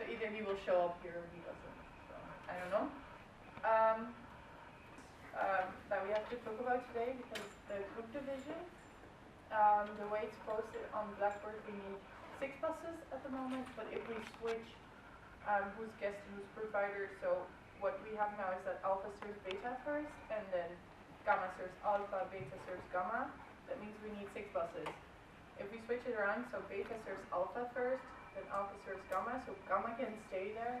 So either he will show up here or he doesn't. So I don't know. That we have to talk about today because the group division, the way it's posted on Blackboard, we need 6 buses at the moment, but if we switch who's guest and who's provider, so what we have now is that alpha serves beta first, and then gamma serves alpha, beta serves gamma. That means we need 6 buses. If we switch it around, so beta serves alpha first, then alpha serves gamma, so gamma can stay there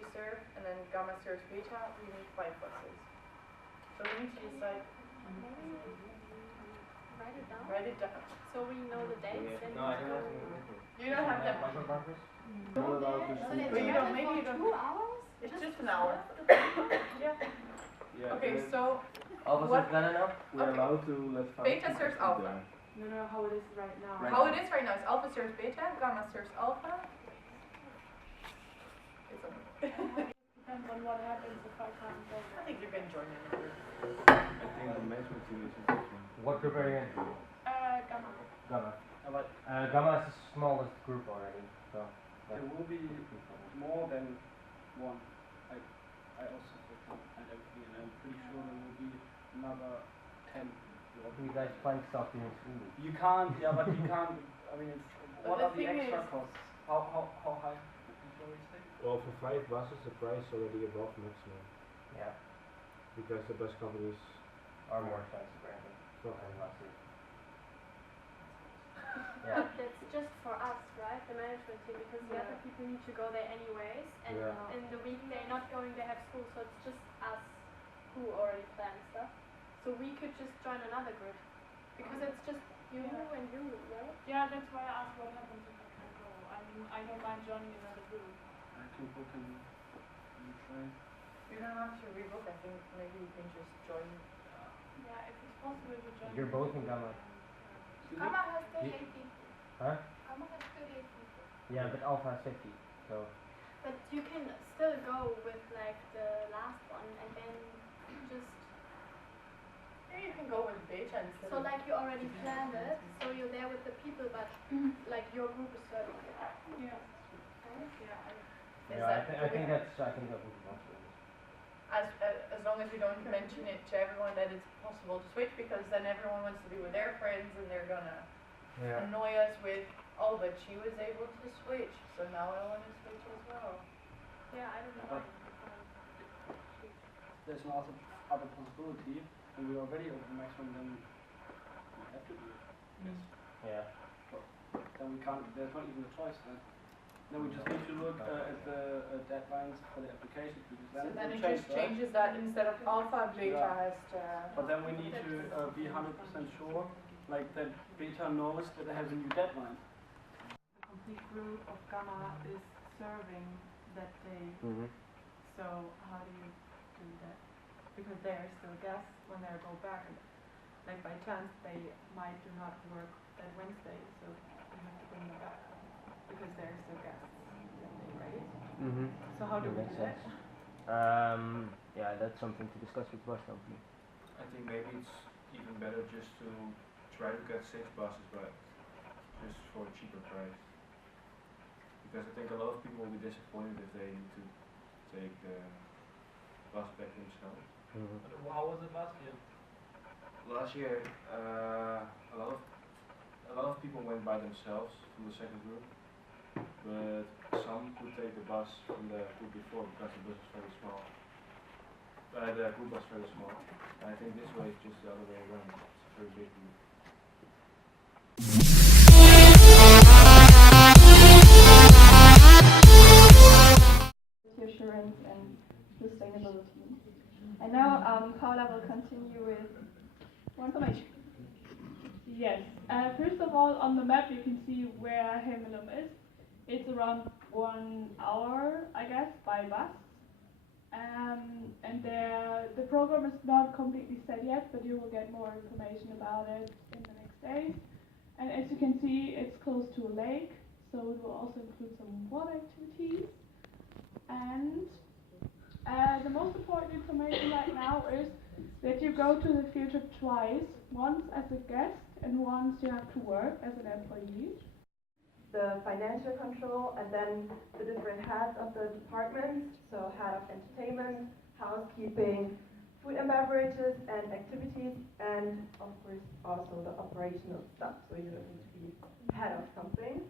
to serve, and then gamma serves beta, we need 5 buses. So we need to decide. Write it down. Write it down. So we know the dates. And No, I don't have you don't have that. But you don't. Maybe you don't. 2 hours. It's just an hour. Yeah. Okay. So. Alpha serves Ghana now? We're allowed to let 5 Beta serves alpha. No, how it is right now. How it is right now is alpha serves beta, gamma serves alpha. It's okay. Depends on what happens if I can't go. I think you can join in the group. I think the management team is important. What group are you in? Gamma. Gamma. Gamma is the smallest group already, so. There will be more than one. I also and everything, and I'm pretty sure there will be another 10. You guys plank stuff in school. You can't, yeah, but you can't. I mean, what are the extra is costs? How high? Did you already say? Well, for 5 buses, the price is already above maximum. Yeah. Because the bus companies Are more expensive, apparently. Okay. Yeah. That's just for us, right? The management team, because the other people need to go there anyways, and Yeah. in the week they're not going, they have school, so it's just us who already plan stuff. So we could just join another group, because it's just you and you, right? Yeah, that's why I asked what happens if I can't go. I mean, I don't mind joining another group. I think we can try. You don't have to rebook. I think maybe you can just join. Yeah, if it's possible to join. You're both in Gamma. Gamma has 38 Ye- people. Huh? Gamma has 38 people. Yeah, but Alpha has 50, so. But you can still go with like the last one and then just. Maybe you can go with beta instead. So like you already planned it, so you're there with the people, but like your group is serving it. Yeah. Is Yeah, that I think that would be possible. as long as we don't mention it to everyone that it's possible to switch, because then everyone wants to be with their friends and they're gonna annoy us with, oh, but she was able to switch, so now I want to switch as well. Yeah, I don't know. There's no other possibility, and we're already over the maximum, then we have to do it. Yeah. Then we can't, there's not even a choice then. Then we just need to look at the deadlines for the applications, because So then will it change, just right? changes that instead of alpha, beta Yeah. has to. But then we need to be 100% sure, like that beta knows that it has a new deadline. The complete group of Gamma is serving that day. So how do you do that? Because they are still guests when they go back. Like by chance they might do not work that Wednesday, so you have to bring them back because they're still guests that day, right? So how do we do that? Yeah, that's something to discuss with bus company. I think maybe it's even better just to try to get 6 buses, but just for a cheaper price. Because I think a lot of people will be disappointed if they need to take the bus back themselves. How was it last year? Last year, a lot of people went by themselves from the second group, but some could take the bus from the group before because the bus was very small. The group was very small. And I think this way is just the other way around. It's a very big group. Assurance and sustainability. And now Paula will continue with more information. Yes, first of all, on the map you can see where Hemelum is. It's around 1 hour, I guess, by bus. And the program is not completely set yet, but you will get more information about it in the next days. And as you can see, it's close to a lake, so it will also include some water activities. And the most important information right now is that you go to the field trip twice, once as a guest and once you have to work as an employee. the financial control, and then the different heads of the departments, so head of entertainment, housekeeping, food and beverages, and activities, and of course also the operational stuff, so you don't need to be head of something.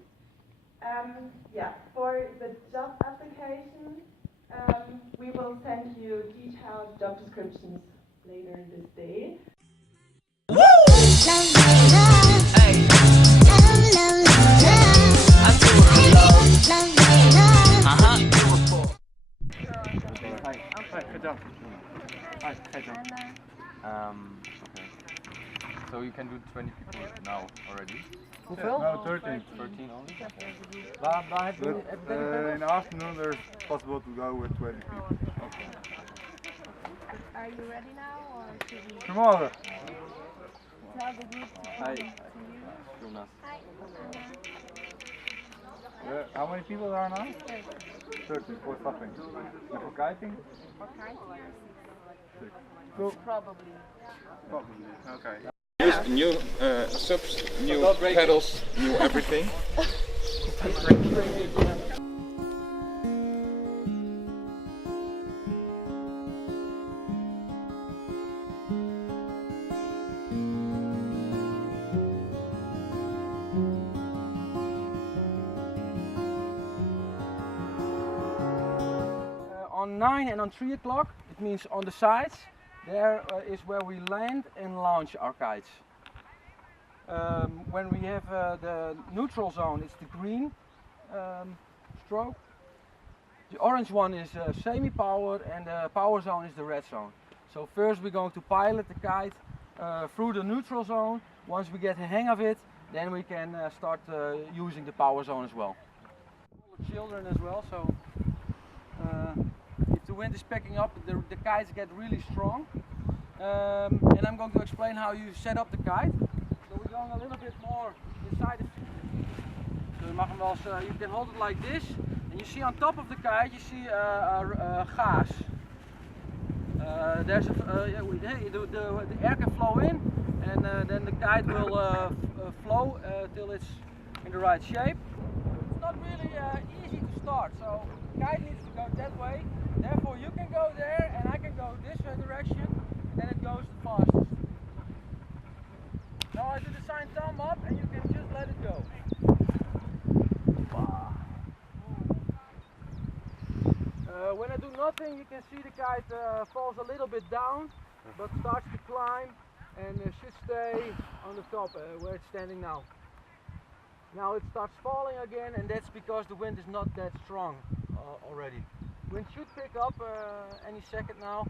Yeah, for the job application, we will send you detailed job descriptions later this day. So you can do 20 people now already? Hoeveel? No, 13. 13 only? Waar heb je In the afternoon there's possible to go with 20 people. Okay. Are you ready now or should we Tomorrow. tell the group to come to you? Jonas. Hi. How many people are now? 30 for stopping. And for kiting? For kiting or 6. Cool. probably. Probably. Okay. New subs, new pedals, new everything. On 9 and on 3 o'clock, it means on the sides, there is where we land and launch our kites. When we have the neutral zone, it's the green stroke. The orange one is semi-powered and the power zone is the red zone. So first we're going to pilot the kite through the neutral zone. Once we get the hang of it, then we can start using the power zone as well. Children as well, so if the wind is picking up, the kites get really strong. And I'm going to explain how you set up the kite. So we're going a little bit more inside the so you can hold it like this, and you see on top of the kite you see gaas. There's the air can flow in, and then the kite will flow till it's in the right shape. It's not really easy to start, so the kite needs to go that way. Therefore you can go there and I can go this direction, and then it goes the fastest. Now I do the sign thumb up and you can just let it go. When I do nothing, you can see the kite falls a little bit down, but starts to climb and should stay on the top where it's standing now. Now it starts falling again, and that's because the wind is not that strong already. Wind should pick up any second now,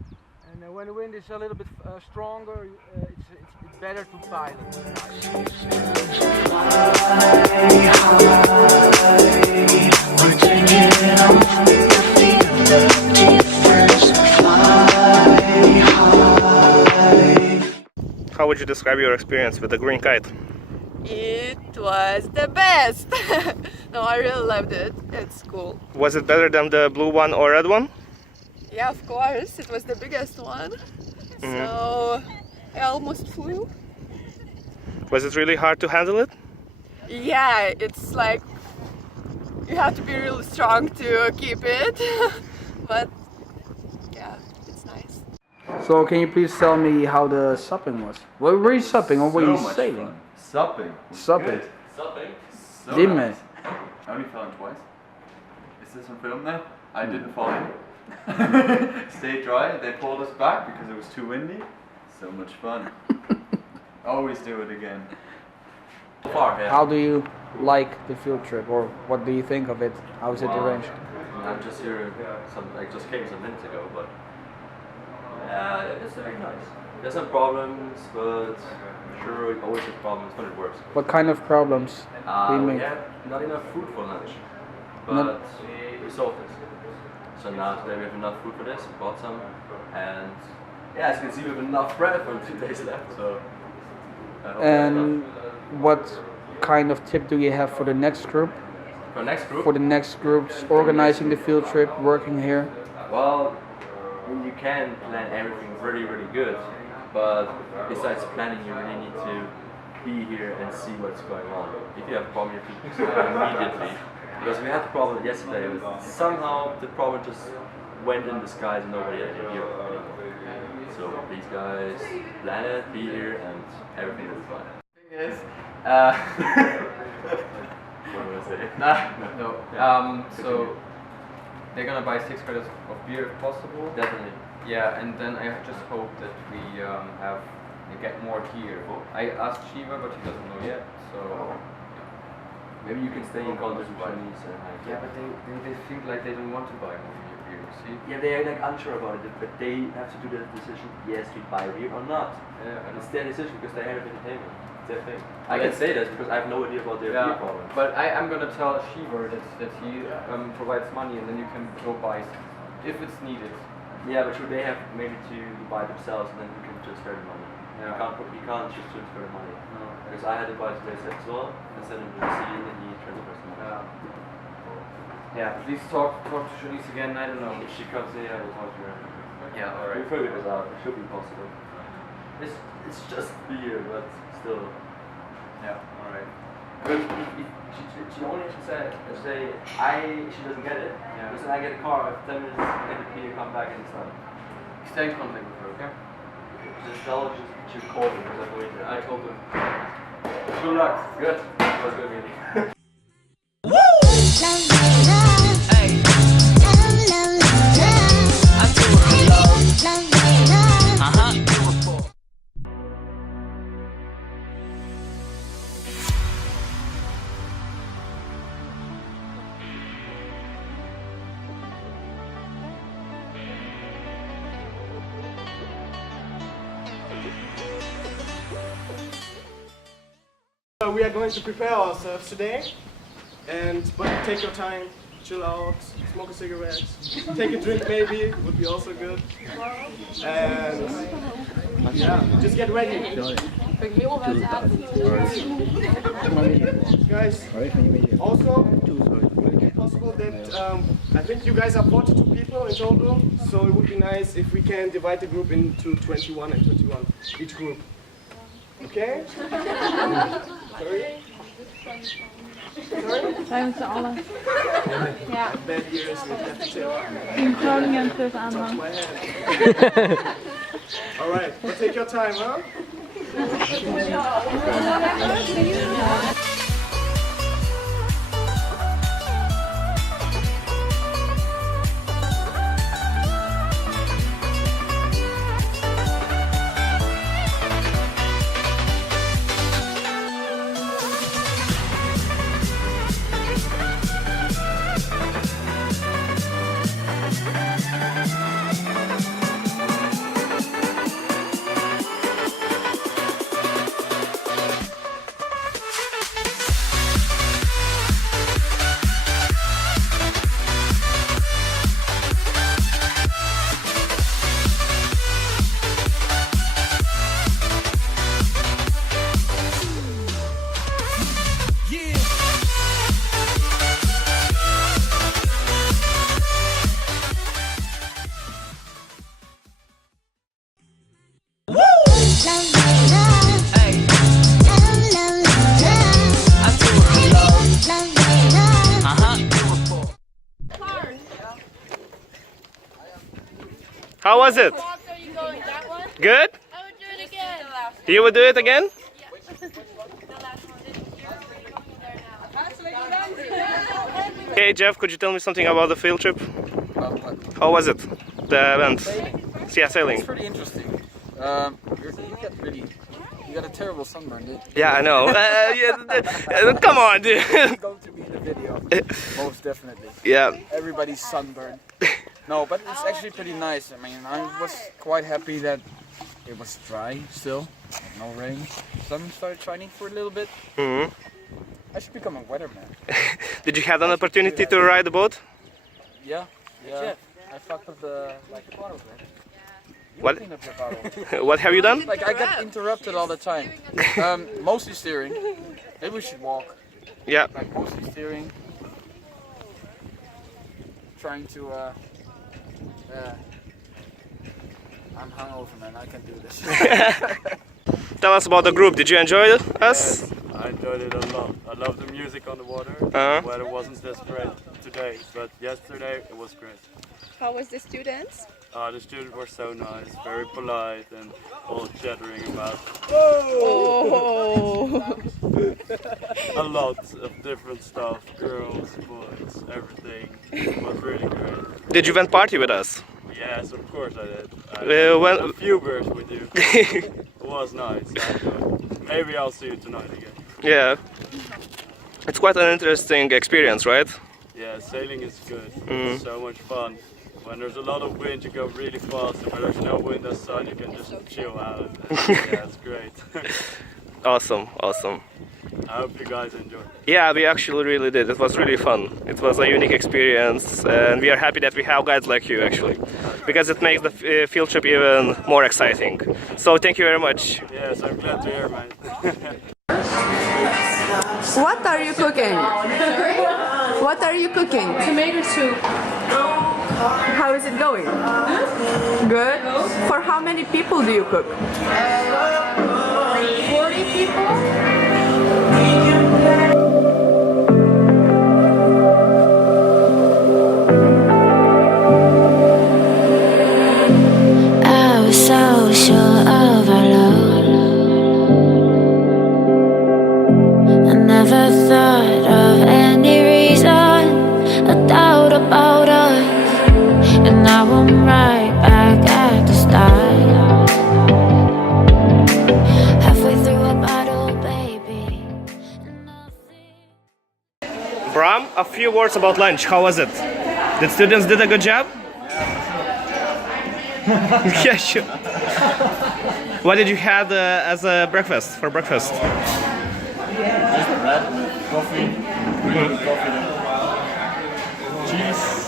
and when the wind is a little bit stronger, it's better to pilot. How would you describe your experience with the green kite? It was the best! No, I really loved it. It's cool. Was it better than the blue one or red one? Yeah, of course. It was the biggest one. So I almost flew. Was it really hard to handle it? Yeah, it's like you have to be really strong to keep it. But yeah, it's nice. So can you please tell me how the supping was? Were you supping or were you sailing? Supping. Supping. Supping. So Dime. nice. I only fell in twice. Is this on film now? I didn't fall in. Stayed dry. They pulled us back because it was too windy. So much fun. Always do it again. Far, yeah. How do you like the field trip, or what do you think of it? How is it arranged? I'm just here. I just came some minutes ago, but it's very nice. There's some problems, but sure, we always have problems when it works. What kind of problems do you make? Yeah, not enough food for lunch, but we solved this. So now today we have enough food for this. We bought some, and yeah, as you can see, we have enough bread for 2 days left. So. And what kind of tip do you have for the next group? For the next group? For the next groups organizing the field trip, working here? Well, you can plan everything really, really good, but besides planning, you really need to be here and see what's going on. If you have a problem, you have to solve it immediately. Because we had the problem yesterday, somehow the problem just went in disguise and nobody had to hear it anymore. So these guys plan it, be here, and everything will be fine. Yes. What do I say? No. So they're gonna buy 6 credits of beer if possible. Definitely. Yeah, and then I just hope that we get more here. I asked Shiva, but he doesn't know yet. So maybe you can stay in contact with Chinese and yeah, but they think like they don't want to buy more beer. You see? Yeah, they are like unsure about it, but they have to do the decision. Yes, we buy beer or not. Yeah, and it's their decision because they have entertainment. It's their thing. I can say this because I have no idea about their beer problem. But I'm gonna tell Shiva that he provides money and then you can go buy if it's needed. Yeah, but should they have maybe to buy themselves and then you can transfer the money? Yeah. You can't just transfer the money. No. Because I had to buy today as well and send him the receipt and he transfers the money. Yeah, please talk to Shanice again. I don't know. If she comes in, I will talk to her. Yeah, alright. We'll figure this out. It should be possible. It's just beer, but still. Yeah, alright. Because if she only has to say she doesn't get it. Yeah. Because then I get a car, I have 10 minutes, get the beer, come back and it's done. Stay in contact with her, okay? Just tell her she called me because I'm waiting. I told her. Good luck. Good. It was a good meeting. We are going to prepare ourselves today, but take your time, chill out, smoke a cigarette, take a drink maybe, would be also good, and yeah, just get ready. Guys, also, would it be possible that, I think you guys are 42 people in total, so it would be nice if we can divide the group into 21 and 21, each group. Okay? Sorry? Wij met z'n allen. Ja. Bad years with FTL. In Groningen plus aanhang. Alright, but take your time, huh? How was it? Good? I would do it again. You would do it again? Okay, Jeff, could you tell me something about the field trip? How was it? The event? Yeah, sailing. It's pretty interesting. You got a terrible sunburn, dude. Yeah, I know. Come on, dude. It's going to be in the video, most definitely. Yeah. Everybody's sunburned. No, but it's actually pretty nice. I mean, I was quite happy that it was dry still, no rain. Sun started shining for a little bit. Mm-hmm. I should become a weatherman. Did you have an opportunity to ride the boat? Yeah. I fucked up the bottle, man. What? What have you done? Like, I get interrupted all the time. Mostly steering. Maybe we should walk. Yeah. Like, mostly steering. Trying to, I'm hungover, man. I can do this. tell us about the group. Did you enjoy us? Yes, I enjoyed it a lot. I love the music on the water. The weather wasn't this great today, but yesterday it was great. How was the students? The students were so nice, very polite, and all chattering about a lot of different stuff, girls, boys, everything. It was really great. Did you went party with us? Yes, of course I did. I did a few beers with you. It was nice. I enjoyed it. Maybe I'll see you tonight again. Yeah. It's quite an interesting experience, right? Yeah, sailing is good. It's so much fun. When there's a lot of wind, you go really fast, and when there's no wind or sun, you can just chill out. Yeah, it's great. Awesome, awesome. I hope you guys enjoy. Yeah, we actually really did. It was really fun. It was a unique experience, and we are happy that we have guides like you, actually, because it makes the field trip even more exciting. So thank you very much. Yes, I'm glad to hear, man. What are you cooking? Sorry? What are you cooking? Tomato soup. How is it going? Good? For how many people do you cook? 40 people. I was so sure of our love. I never thought of any reason, a doubt about us. And now I'm right back at the start. Halfway through a bottle, baby. Bram, a few words about lunch. How was it? The students did a good job? Yeah, sure. What did you have as a breakfast, for breakfast? Just bread with coffee, really good coffee, cheese.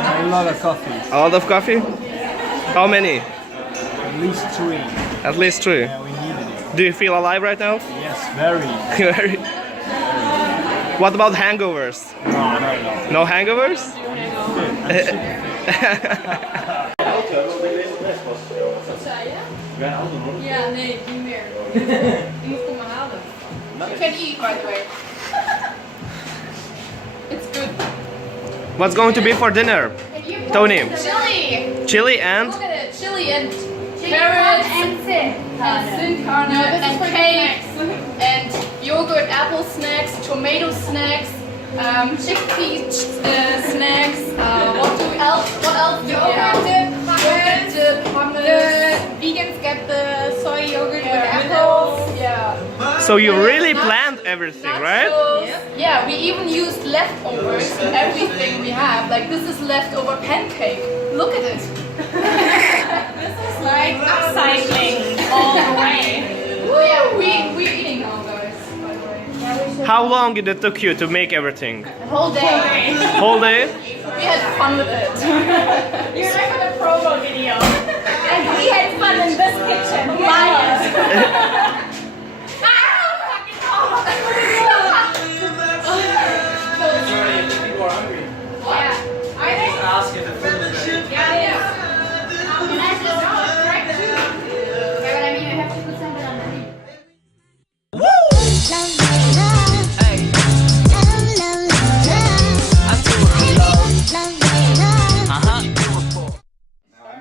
A lot of coffee. A lot of coffee? How many? At least 3. At least 3? Yeah, we needed it. Do you feel alive right now? Yes, very. Very. What about hangovers? No. No hangovers? Wat zei je? Ja, nee, niet meer. Je moet me halen. You can eat, by the way. It's good. What's going to be for dinner? Tony? Chili. Chili and? Look at it. Chili and carrots and sin-carne and cakes and yogurt, apple snacks, tomato snacks, chickpea snacks. What else? Yogurt dip, hummus. The vegans get the soy yogurt with apples. Yeah. So you really planned everything, right? Yeah, we even used leftovers in everything we have. Like this is leftover pancake. Look at it. This is like upcycling all the way. Yeah, we're eating now, guys, by the way. How long did it took you to make everything? The whole day. Whole day? We had fun with it. You're like in a promo video. And we had fun in this kitchen. Liars.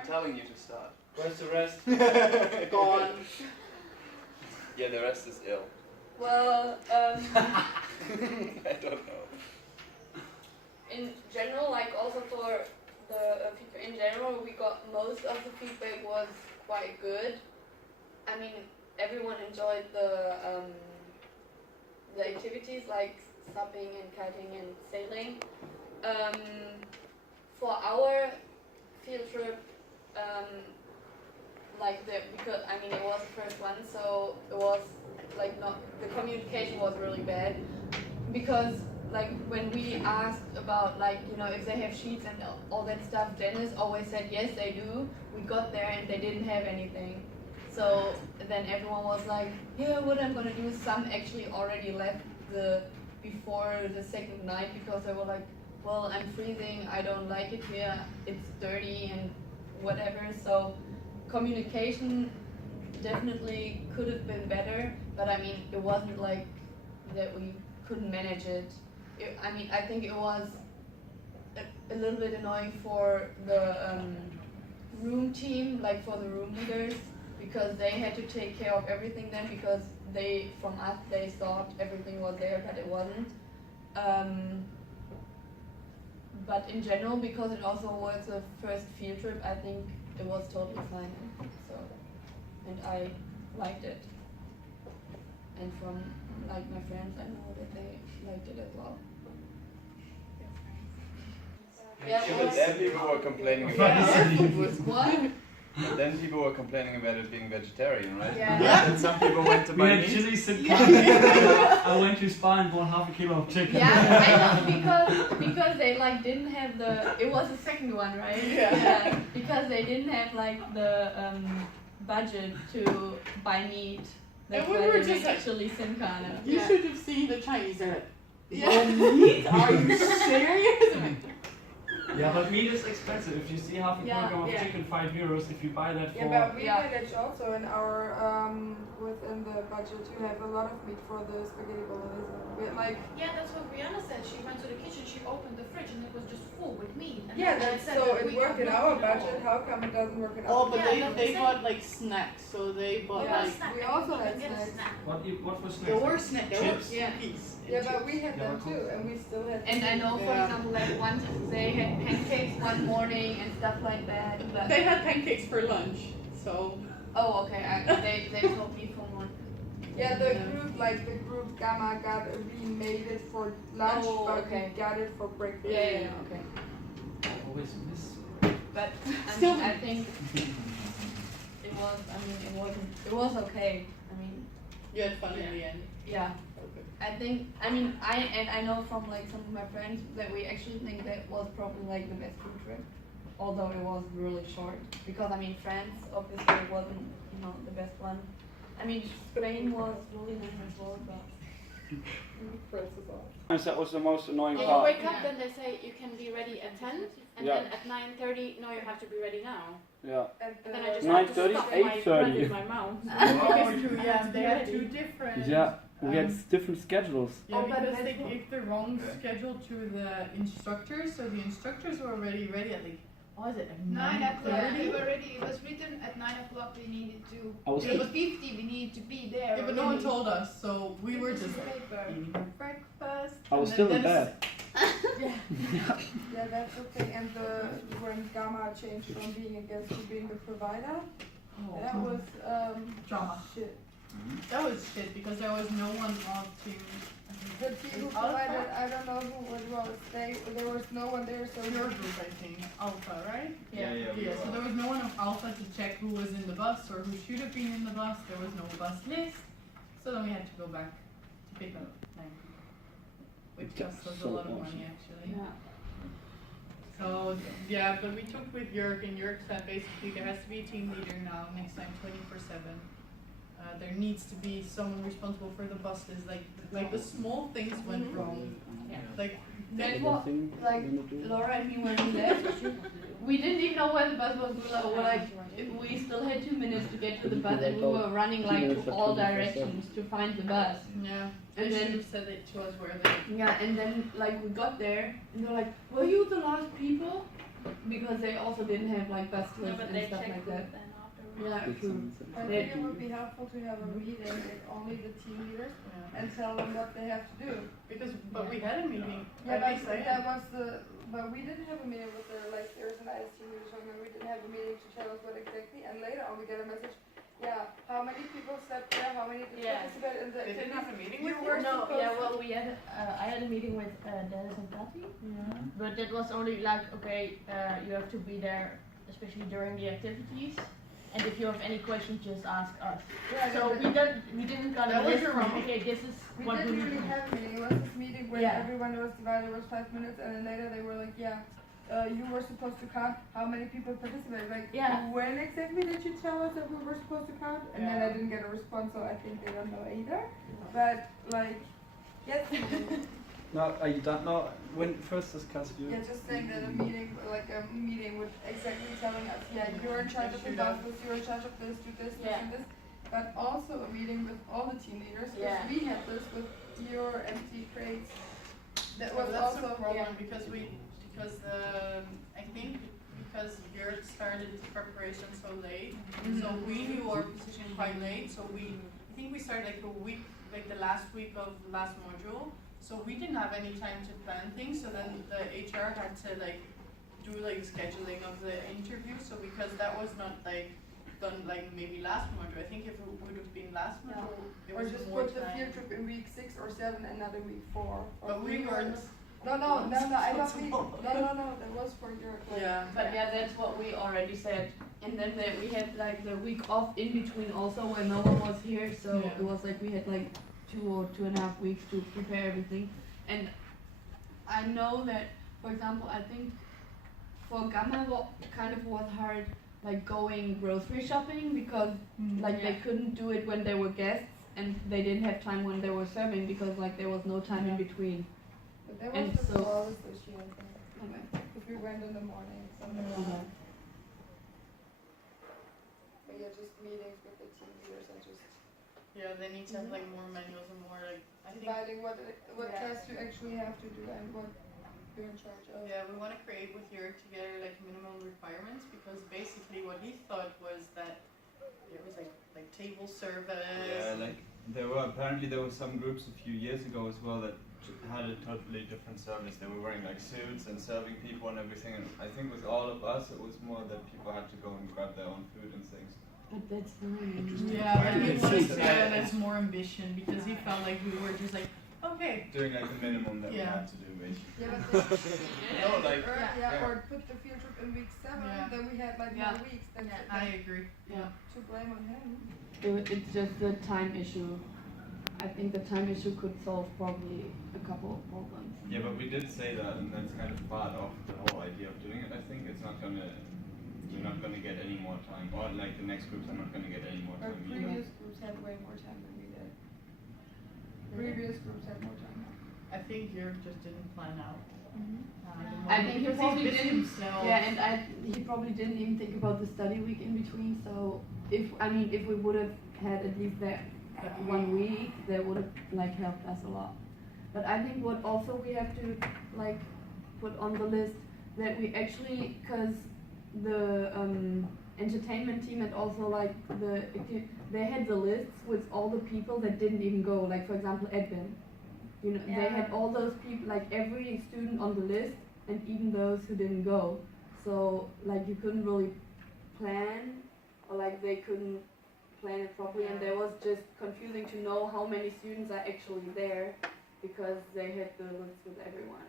Telling you to start. Where's the rest? Gone. Yeah, the rest is ill. Well, I don't know. in general, like also for the feedback in general, we got most of the feedback was quite good. I mean, everyone enjoyed the activities like supping and kiting and sailing. For our field trip, because I mean it was the first one, so it was like not, the communication was really bad, because like when we asked about like, you know, if they have sheets and all that stuff, Dennis always said yes they do. We got there and they didn't have anything, so then everyone was like, yeah, what I'm gonna do. Some actually already left before the second night because they were like, well, I'm freezing, I don't like it here, it's dirty and whatever. So communication definitely could have been better, but I mean, it wasn't like that we couldn't manage it. I mean, I think it was a little bit annoying for the room team, like for the room leaders, because they had to take care of everything then, because they, from us, they thought everything was there, but it wasn't. But in general, because it also was the first field trip, I think it was totally fine. So, and I liked it. And from like my friends, I know that they liked it as well. Yeah, but then people were complaining about it. What? Then people were complaining about it being vegetarian, right? Yeah. And some people went to We buy had meat. chili Sincarne. I went to Spa and bought half a kilo of chicken. Yeah, I know, because they like didn't have the, it was the second one, right? Yeah. Because they didn't have like the budget to buy meat. That's And we why were they just made like, chili Sincarne. You should have seen the Chinese. They're like, no meat? Are you serious? Yeah, but meat is expensive. If you see half a kilogram of chicken, €5. If you buy that for... Yeah, but we manage also in our, within the budget to have a lot of meat for the spaghetti bolognese. We had like... Yeah, that's what Brianna said. She went to the kitchen, she opened the fridge, and it was just full with meat. And Yeah, then that's, she said so that it we worked in got our nothing at all. budget. How come it doesn't work in our Oh, but budget? they bought like snacks, so they bought Yeah, like... snack. We also You had can get a snacks. snack. What was snacks? There were snacks, there were Chips? cookies. Yeah, but we had them too, and we still had... And I know, for example, like once they had pancakes one morning and stuff like that. But They had pancakes for lunch, so... oh, okay. They told me for one. Yeah, the group Gamma we made it for lunch, Oh, but okay. we got it for breakfast. Yeah, okay. Always miss. But I mean, I think it was. I mean, it wasn't. It was okay. I mean, You had fun in the end. yeah. I think. I mean, I know from like some of my friends that we actually think that was probably like the best food trip, although it was really short. Because I mean, France obviously wasn't the best one. I mean, Spain was really nice as well, but France was awesome. That was the most annoying You part. wake up, then they say you can be ready at 10, and Yeah. then at 9:30, no, you have to be ready now. Yeah. And then I just have to 9:30, stuff my 8:30. bread in my mouth. Because yeah, they had two different. Yeah, we had different schedules. Yeah, because they gave the wrong schedule to the instructors, so the instructors were already ready at like, what was it, like 9 o'clock. 9:30? We were ready. It was written at 9 o'clock. We needed to. I was- 8:50. We needed to be there. Yeah, but no one already. told us, so we were just Paper. eating our breakfast. I was and still then in Dennis- bed. Yeah, that's okay. And when Gamma changed from being a guest to being the provider, that was drama. Shit. That was shit because there was no one on team. The team who provided, I don't know who it was. There was no one there, so Your group, I think, Alpha, right? Yeah. Yeah. So there was no one of Alpha to check who was in the bus or who should have been in the bus. There was no bus list, so then we had to go back to pick up 9 people, which cost us a lot of money actually. Yeah. So yeah, but we took with Jörg, and Jörg said basically there has to be a team leader now next time 24/7. There needs to be someone responsible for the buses. Like the small things went wrong. Yeah. Like That's what, like, Laura and me, when we left, we didn't even know where the bus was. We still had 2 minutes to get to the bus, and we were running like to all directions to find the bus. Yeah. And They then should have said it to us where they. yeah, and then like we got there, and they're like, "Were you the last people?" Because they also didn't have like bus No, lists but and they stuff check like group that. then afterwards. Yeah, true. I think it would be helpful to have a meeting with only the team leaders and tell them what they have to do. Because, but we had a meeting. Yeah, At but least I that had. was but we didn't have a meeting with there's an IS team leader, so we didn't have a meeting to tell us what exactly, and later on we get a message, how many people slept there, how many participated in the They didn't have a meeting You with were you? No, supposed yeah, to- well, we had, I had a meeting with Dennis and Tati, but that was only like, okay, you have to be there, especially during the activities, and if you have any questions, just ask us. Yeah, So we didn't got That a was list your from, meeting. okay, this is We what we didn't need to really do. have a meeting. It was this meeting where Yeah. everyone was divided. It was 5 minutes, and then later they were like, you were supposed to count how many people participated. Like, Yeah. when exactly did you tell us that we were supposed to count? And then I didn't get a response, so I think they don't know either. But like, yes, No, you don't know. When first discussed you. Yeah, just saying that a meeting with exactly telling us, yeah, you're in charge of the buses, you're in charge of this, do this, this, and this. But also a meeting with all the team leaders, because we had this with your empty crates. That was that's also a problem because I think because Jörg started his preparation so late, so we knew our position quite late. So I think we started like a week, like the last week of last module. So we didn't have any time to plan things. So then the HR had to like do like scheduling of the interview. So because that was not like done like maybe last module. I think if it would have been last module, it or was just more put the time. field trip in week 6 or 7, another week 4. But we weren't. No, I don't mean, no, that was for your, like, But yeah, that's what we already said. And then we had like the week off in between also when no one was here, so it was like we had like 2 or 2.5 weeks to prepare everything. And I know that, for example, I think for Gamma what kind of was hard like going grocery shopping because like they couldn't do it when they were guests and they didn't have time when they were serving because like there was no time in between. But that was the smallest issue, I think. Okay. Because we went in the morning, something like that. But yeah, just meetings with the team leaders and just They need to have like more manuals and more like dividing what tasks you actually have to do and what you're in charge of. Yeah, we want to create with Jörg together like minimum requirements because basically what he thought was that it was like table service. Yeah, like there were some groups a few years ago as well that had a totally different service. They were wearing like suits and serving people and everything. And I think with all of us, it was more that people had to go and grab their own food and things. But that's fine. Yeah, but he wanted to have more ambition because he felt like we were just like, okay. Doing like the minimum that we had to do, basically. Yeah, but No, or put the field trip in week 7, then we had like more weeks. Then I agree. Yeah. To blame on him. It's just the time issue. I think the time issue could solve probably a couple of problems. Yeah, but we did say that, and that's kind of part of the whole idea of doing it. I think we're not gonna get any more time, or like the next groups are not gonna get any more Our time. previous groups had way more time than we did. Previous groups had more time. I think Jörg just didn't plan out. I think he probably didn't. Himself. Yeah, and he probably didn't even think about the study week in between. So if we would have had at least that 1 week, that would have like helped us a lot. But I think what also we have to like put on the list that we actually, because the entertainment team and also like they had the lists with all the people that didn't even go. Like for example, Edwin. You know, they had all those people, like every student on the list, and even those who didn't go. So like you couldn't really plan, or like they couldn't plan it properly, and there was just confusing to know how many students are actually there because they had the list with everyone.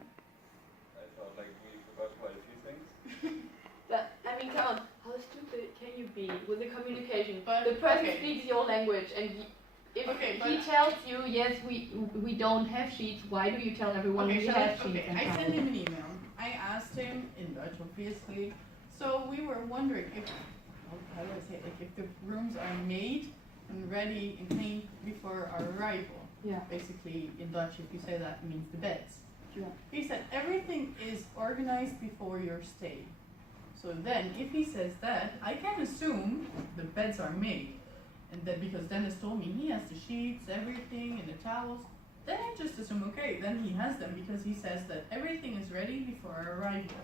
I thought like we forgot quite a few things. But I mean, come on, how stupid can you be with the communication? But, the person speaks your language, and if he tells you, yes, we don't have sheets, why do you tell everyone we have sheets? Okay, I sent him an email. I asked him in Dutch, obviously. So we were wondering if, how do I say it? Like if the rooms are made and ready and clean before our arrival. Yeah. Basically, in Dutch, if you say that, it means the beds. Yeah. He said everything is organized before your stay. So then, if he says that, I can assume the beds are made. And then, because Dennis told me he has the sheets, everything, and the towels, then I just assume, okay, then he has them because he says that everything is ready before our arrival.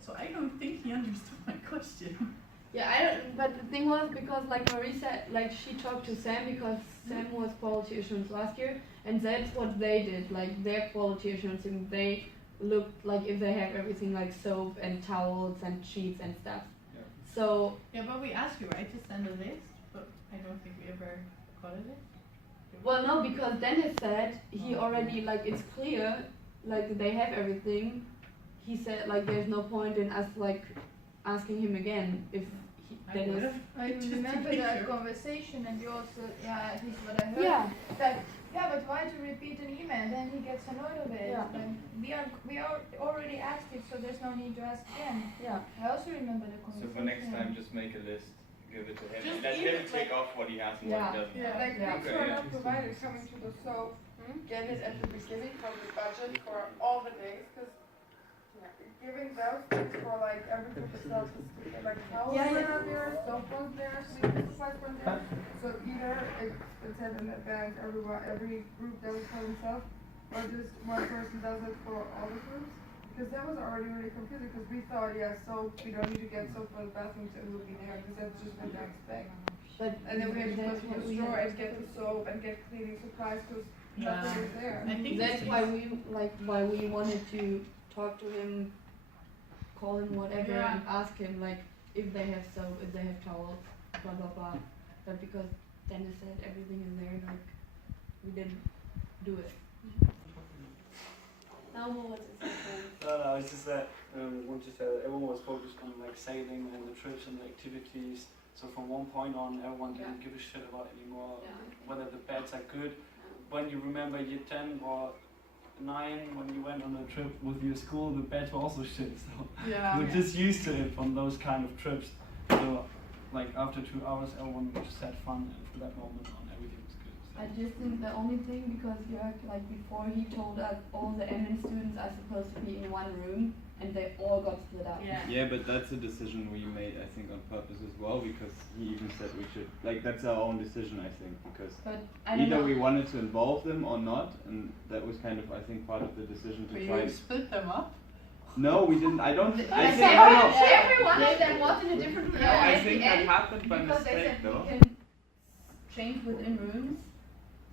So I don't think he understood my question. Yeah, I don't, but the thing was because like Marisa, like she talked to Sam because Sam was quality assurance last year, and that's what they did, like their quality assurance, and they looked like if they have everything like soap and towels and sheets and stuff. Yeah. So yeah, but we asked you, right, to send a list, but I don't think we ever got a list. well, no, because Dennis said he already like it's clear, like they have everything. He said like there's no point in us like asking him again if Dennis. I remember that conversation, and you also, at least what I heard, Yeah. that, but why to repeat an email? Then he gets annoyed of it. Yeah. And we already asked it, so there's no need to ask again. Yeah. I also remember the So conversation. for next time, just make a list give it to him. Just And let him take off what he has and what he doesn't have. Like Okay, things were yeah. not provided coming to the soap, get it at the beginning from the budget for all the days, because giving those things for like every group itself is stupid. Like towels were not there, soap wasn't there, sleeping supplies weren't there. So either it's said in advance, every group does it for themselves, or just one person does it for all the groups. Because that was already really confusing, because we thought, yeah, soap, we don't need to get soap for the bathrooms, it will be there, because that's just what they expect. And then we had to go to the store and get the soap and get cleaning supplies, because nothing was there. I think that's why we wanted to talk to him, call him whatever, and ask him like if they have soap, if they have towels, blah blah blah. But because Dennis said everything is there, like we didn't do it. Now what's his No, it's just that want to say that everyone was focused on like sailing and the trips and the activities. So from one point on, everyone didn't give a shit about anymore whether the beds are good. When you remember year 10 or 9, when you went on a trip with your school, the beds were also shit. So we're just used to it on those kind of trips. So like after 2 hours, everyone just had fun, and for that moment on, everything was good. So. I just think the only thing, because Jörg, like before, he told us all the MN students are supposed to be in one room, and they all got split up. Yeah, but that's a decision we made, I think, on purpose as well, because he even said we should, like, that's our own decision, I think, because either we wanted to involve them or not, and that was kind of, I think, part of the decision to try. You split them up? No, we didn't. I don't. I think everyone that was in a different room. No, I think that happened by because mistake, they said though. we can change within rooms.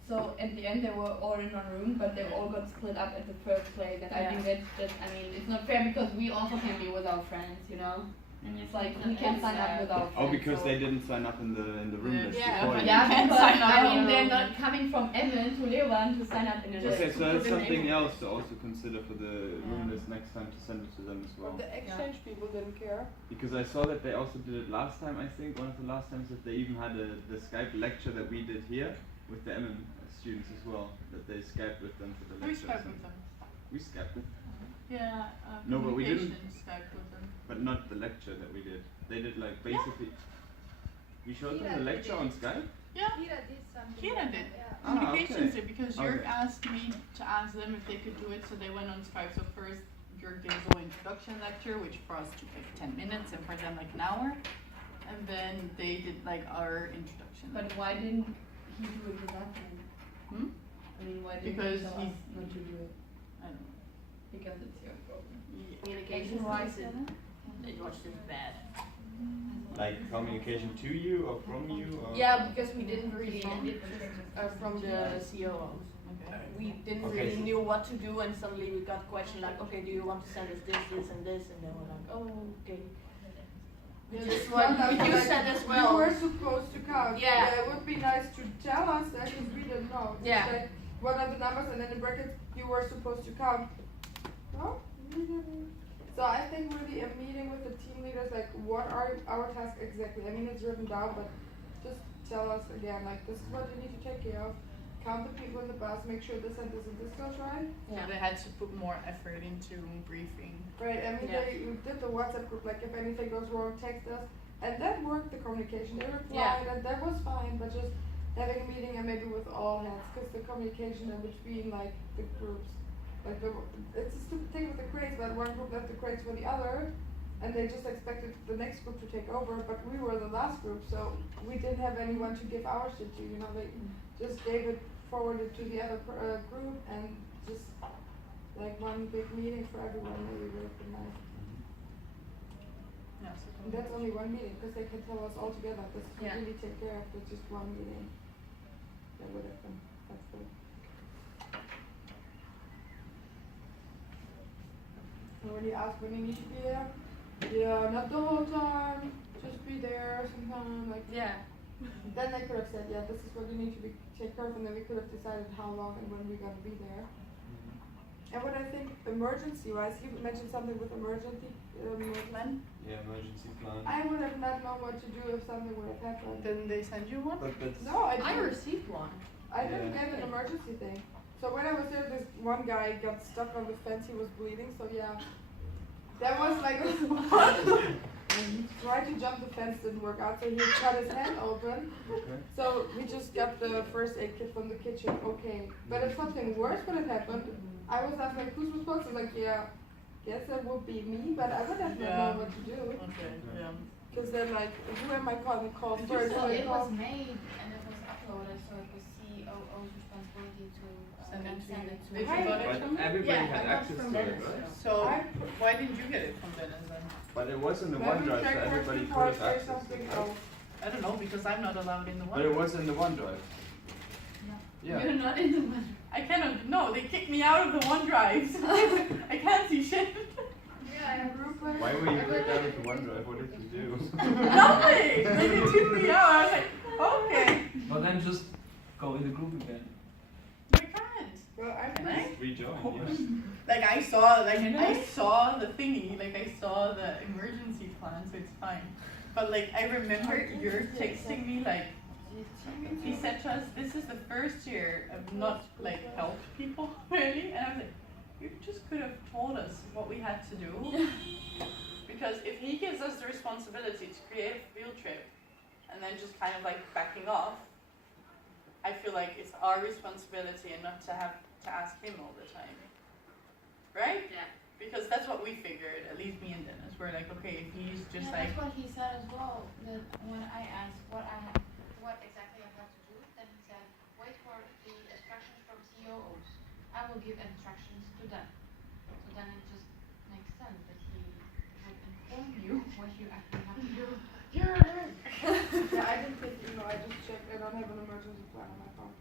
So at the end they were all in one room, but they all got split up at the first place. And I think that's just, I mean, it's not fair because we also can be with our friends, you know. And it's like we can sign up with our friends. Oh, because they didn't sign up in the room list before. Yeah, because I mean they're not coming from Emmen to Leeuwarden to sign up in a list. Okay, so that's something else to also consider for the room list next time, to send it to them as well. But the exchange people didn't care. Because I saw that they also did it last time, I think, one of the last times, that they even had the Skype lecture that we did here with the Emmen students as well, that they Skyped with them for the lecture. We Skyped with them. We Skyped with them? Yeah, no, but we didn't. Skyped with them. But not the lecture that we did. They did like basically. We showed them the lecture on Skype? Yeah. Kira did. Communications did, because Jörg asked me to ask them if they could do it, so they went on Skype. So first Jörg did a little introduction lecture, which for us took like 10 minutes and for them like an hour. And then they did like our introduction. But why didn't he do it with us then? I mean, why didn't Because he tell he's us not to do it? I don't know. Because it's your problem. Communication-wise, it was just bad. Like communication to you or from you? Or? Yeah, because we didn't really from the COOs. We didn't really knew what to do, and suddenly we got a question like, okay, do you want to send us this, this, and this? And then we're like, oh, okay. This one you said as well. You were supposed to count. Yeah. It would be nice to tell us that, because we didn't know. Just Yeah. like, what are the numbers, and then in brackets you were supposed to count. No? So I think really a meeting with the team leaders, like what are our tasks exactly? I mean, it's written down, but just tell us again, like this is what you need to take care of. Count the people in the bus, make sure this and this and this goes right. So they had to put more effort into briefing. Right, I mean, they did the WhatsApp group, like if anything goes wrong, text us. And that worked, the communication. They replied, and that was fine, but just having a meeting and maybe with all hands, because the communication in between, like, the groups, like, it's a stupid thing with the crates, but one group left the crates for the other, and they just expected the next group to take over, but we were the last group, so we didn't have anyone to give our shit to, you know, they just gave it forwarded to the other group, and just, like, one big meeting for everyone, maybe would have been nice. And that's only one meeting, because they can tell us all together, this can really take care of with just one meeting. That would have been, that's good. And when you ask when you need to be there, yeah, not the whole time, just be there sometime, like. Yeah. Then they could have said, yeah, this is what you need to be take care of, and then we could have decided how long and when we're gonna be there. And what I think emergency-wise, he mentioned something with emergency plan. Yeah, emergency plan. I would have not known what to do if something would have happened. Didn't they send you one? No, I didn't. received one. I didn't get an emergency thing. So when I was there, this one guy got stuck on the fence. He was bleeding. So yeah, that was like what? and he tried to jump the fence, didn't work out, so he cut his hand open. Okay. So we just got the first aid kit from the kitchen, okay. But if something worse would have happened, I was asked like, who's responsible? Like, yeah, guess it would be me, but I would have not known what to do. Okay, yeah. Because they're like, who am I calling call Did first? you So I it was called- made and it was uploaded, so it was COO's responsibility to Send it to send you. it to Did you Right. got it from Everybody Yeah, had I got access from to it, Dennis, right? So, why didn't you get it from Dennis then? But it was in the Let me OneDrive, check so first everybody before I could have say access to something it. else. I don't know, because I'm not allowed in the one. But it was in the OneDrive. Yeah. You're not in the one. I cannot, no, they kicked me out of the OneDrive. I can't see shit. Yeah, Why were you kicked out of the OneDrive? What did you do? Nothing! They kicked me out. I was like, okay. But then just go in the group again. I can't. Well, I'm Can I? Rejoin, yes. Like I saw the thingy, like I saw the emergency plan, so it's fine. But like I remember you're texting me like, he said to us, this is the first year of not like helped people really, and I was like, you just could have told us what we had to do. Because if he gives us the responsibility to create a field trip, and then just kind of like backing off, I feel like it's our responsibility and not to have to ask him all the time. Right? Yeah. Because that's what we figured, at least me and Dennis. We're like, okay, if he's just Yeah, like, that's what he said as well. That when I asked what exactly I have to do, then he said, wait for the instructions from COOs. I will give instructions to them. So then it just makes sense that he would inform you what you actually have to do. Yeah, I didn't think, I just checked. I don't have an emergency plan on my phone.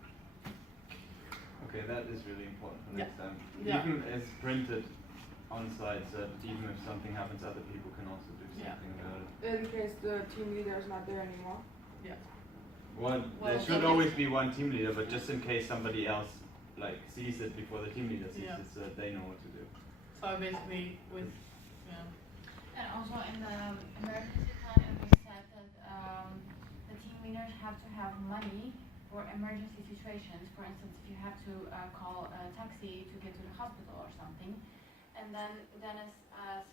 Okay, that is really important for next time. Yeah. Even as printed on site, so that even if something happens, other people can also do something about it. In case the team leader is not there anymore. Yeah. Well, there should always be one team leader, but just in case somebody else like sees it before the team leader sees it, so that they know what to do. so basically with, yeah. And also in the emergency plan, it was said that the team leaders have to have money for emergency situations. For instance, if you have to call a taxi to get to the hospital or something. And then Dennis asked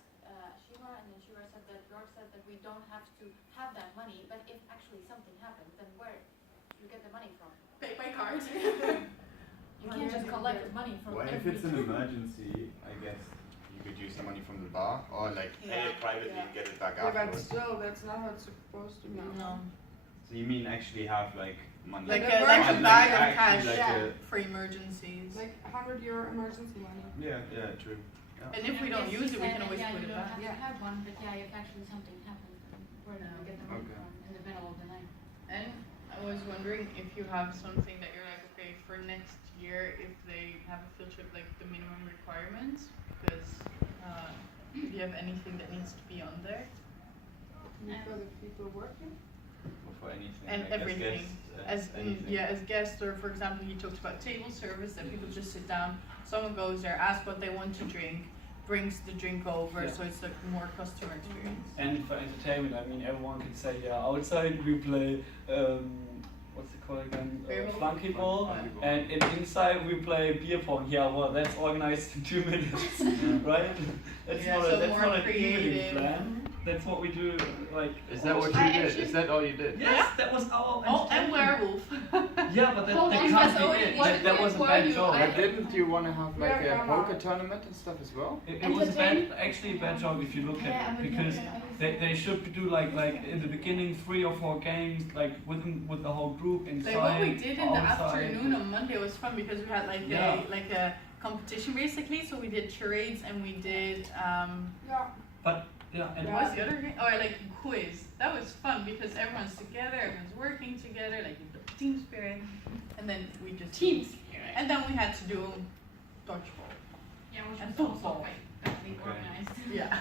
Shiva, and then Shiva said that George said that we don't have to have that money, but if actually something happens, then where do you get the money from? Pay by card. You can't just collect the money from Well, if it's an emergency, I guess you could use the money from the bar, or like pay it privately and get it back Yeah, but afterwards. still, that's not how it's supposed to be. No. So you mean actually have like money? Like a bag of cash like for emergencies. Like €100 emergency money. Yeah, true. Yeah. And if we don't use it, we can always yeah, put you it don't back. have to have one, but yeah, if actually something happens, then where do we get the money from in the middle of the night? And I was wondering if you have something that you're like, okay, for next year, if they have a field trip, like the minimum requirements, because if you have anything that needs to be on there. For the people working? Or for anything. And like everything. As guests, anything. As guests, or for example, he talked about table service, that people just sit down, someone goes there, asks what they want to drink, brings the drink over, so it's like more customer experience. And for entertainment, I mean, everyone can say, yeah, outside we play, what's it called again? Flunky ball. And inside we play beer pong. Yeah, well, that's organized in 2 minutes, right? That's Yeah, not so a, that's more not an creative. evening plan. That's what we do, like. Is that what you did? Is that all you did? Yes, that was our. Oh, and werewolf. Yeah, but that Hold on, can't so be it. what That was a bad joke. But didn't you want to have like Yeah, a poker tournament and stuff as well? It was a bad, actually a bad joke if you look Yeah, at but it, because yeah, they should do like in the beginning 3 or 4 games like with the whole group inside. Like what we did in the outside. afternoon on Monday was fun because we had like Yeah. a competition basically. So we did charades and we did But yeah, and what was the other game? Oh, like quiz. That was fun because everyone's together, everyone's working together, like team spirit. And then we just Team spirit. And then we had to do dodgeball. Yeah, which And was also football. quite organized. Yeah.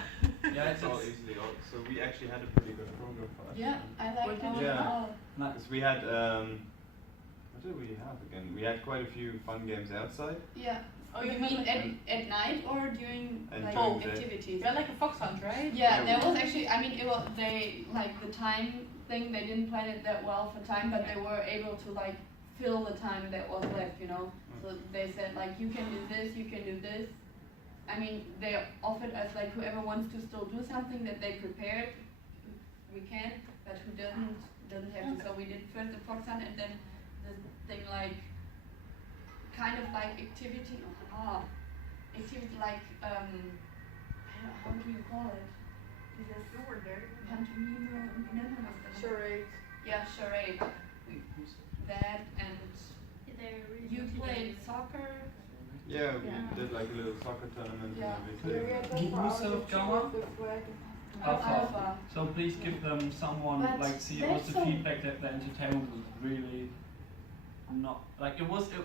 Yeah, it's all easily. So we actually had a pretty good program for us. Yeah, I like that Yeah. a lot. Because we had what did we have again? We had quite a few fun games outside. Yeah. Oh, you you mean mean at night or during And like during the day. activities? Yeah, like a fox hunt, right? Yeah, there was actually. I mean, it was they like the time thing. They didn't plan it that well for time, but they were able to like fill the time that was left. You know, so they said like you can do this, you can do this. I mean, they offered us like whoever wants to still do something that they prepared we can, but who doesn't have to. So we did first the proxon and then the thing like kind of like activity like I don't know, how do you call it? You were there. Charade. Yeah, charade. That and you played soccer. Yeah, we did like a little soccer tournament Yeah. and everything. Who served Gamma? Alpha. So please give them someone But like see that's also so- feedback that the entertainment was really not like